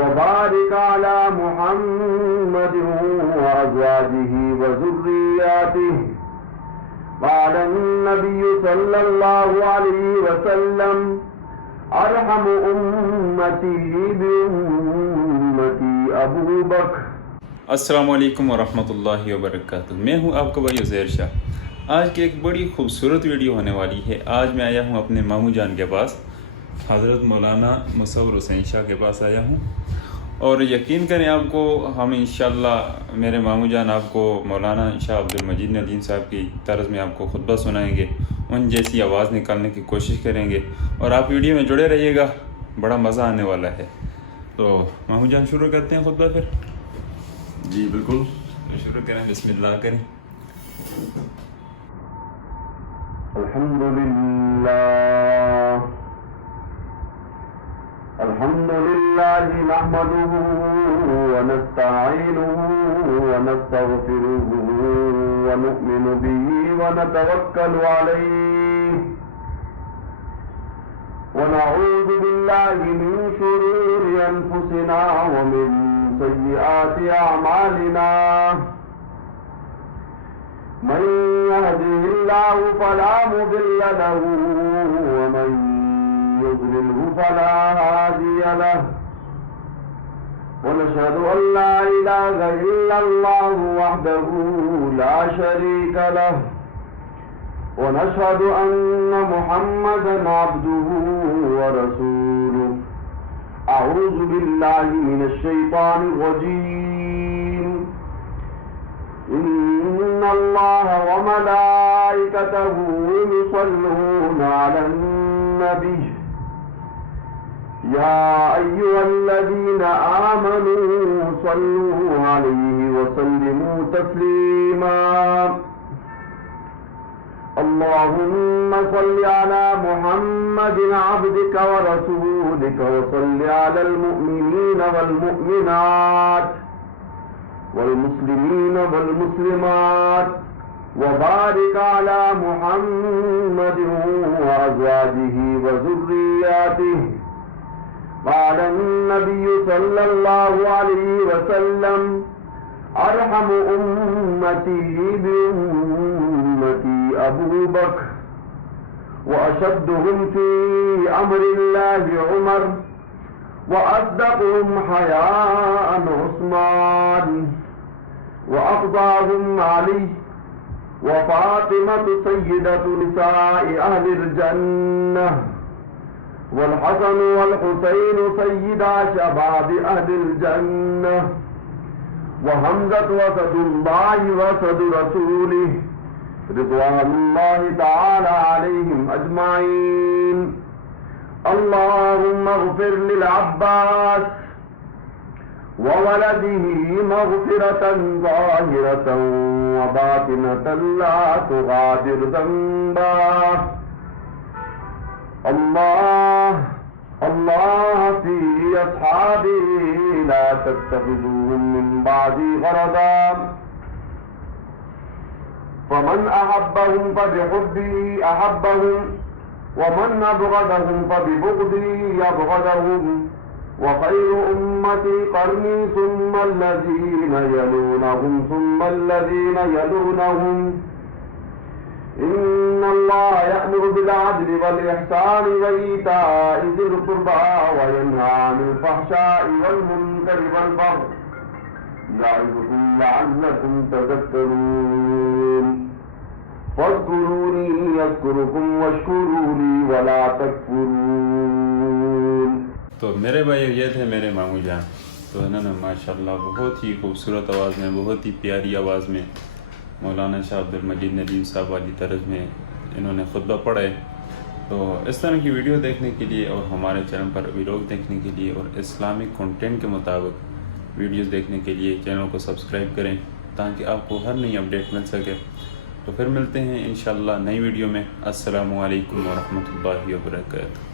وبارك على محمد وأزواجه وذرياته. قال النبي صلى الله عليه وسلم ارحم امتی بامتی ابو بکر. السلام علیکم ورحمۃ اللہ وبرکاتہ. میں ہوں آپ کا بھائی عزیر شاہ. آج کی ایک بڑی خوبصورت ویڈیو ہونے والی ہے. آج میں آیا ہوں اپنے ماموں جان کے پاس، حضرت مولانا مصور حسین شاہ کے پاس آیا ہوں، اور یقین کریں آپ کو ہم انشاءاللہ میرے ماموں جان آپ کو مولانا شاہ عبدالمجید ندیم صاحب کی طرز میں آپ کو خطبہ سنائیں گے، ان جیسی آواز نکالنے کی کوشش کریں گے، اور آپ ویڈیو میں جڑے رہیے گا، بڑا مزہ آنے والا ہے. تو ماموں جان شروع کرتے ہیں خطبہ پھر؟ جی بالکل شروع کریں، بسم اللہ کریں. الحمد لله نحمده ونستعينه ونستغفره ونؤمن به ونتوكل عليه ونعوذ بالله من شرور أنفسنا ومن سيئات أعمالنا. من يهده الله فلا مضل له ومن يضلله فلا هادي له. ونشهد أن لا إله إلا الله وحده لا شريك له. ونشهد أن محمدا عبده ورسوله. أعوذ بالله من الشيطان الرجيم. إن الله وملائكته يصلون على النبي يا أيها الذين آمنوا صلوا عليه وسلموا تسليما. اللهم صل على محمد عبدك ورسولك وصل على المؤمنين والمؤمنات والمسلمين والمسلمات وبارك على محمد وأزواجه وذرياته. قال النبي صلى الله عليه وسلم ارحم امتی بامتی ابو بکر واشدهم في امر الله عمر واصدقهم حياء عثمان وافضاهم علي وفاطمة سيدة نساء اهل الجنة والحسن والحسين سيدا شباب اهل الجنة وحمزة وسد الله وسد رسوله رضوان الله تعالى عليهم أجمعين. اللهم اغفر للعباس وولده مغفرة ظاهرة وباطنة لا تغادر ذنبا. الله في أصحابي لا تتخذوهم من بعدي غرضا. فمن أحبهم فبحبي أحبهم ومن أبغضهم فببغضي يبغضهم. وخير أمتي قرني ثم الذين يلونهم ثم الذين يلونهم. إن الله يأمر بالعدل والإحسان وإيتاء ذي القربى وينهى عن الفحشاء والمنكر والبغي يعظكم لعلكم تذكرون. فاذكروني يذكركم واشكروا لي ولا تكفرون. تو میرے بھائی یہ تھے میرے ماموں جان. تو انہوں نے ماشاءاللہ بہت ہی خوبصورت آواز میں، بہت ہی پیاری آواز میں مولانا شاہ عبدالمجید ندیم صاحب والی طرز میں انہوں نے خطبہ پڑھا ہے. تو اس طرح کی ویڈیو دیکھنے کے لیے اور ہمارے چینل پر ویلوگ دیکھنے کے لیے اور اسلامک کنٹینٹ کے مطابق ویڈیوز دیکھنے کے لیے چینل کو سبسکرائب کریں تاکہ آپ کو ہر نئی اپڈیٹ مل سکے. تو پھر ملتے ہیں انشاءاللہ نئی ویڈیو میں. السلام علیکم ورحمۃ اللہ وبرکاتہ.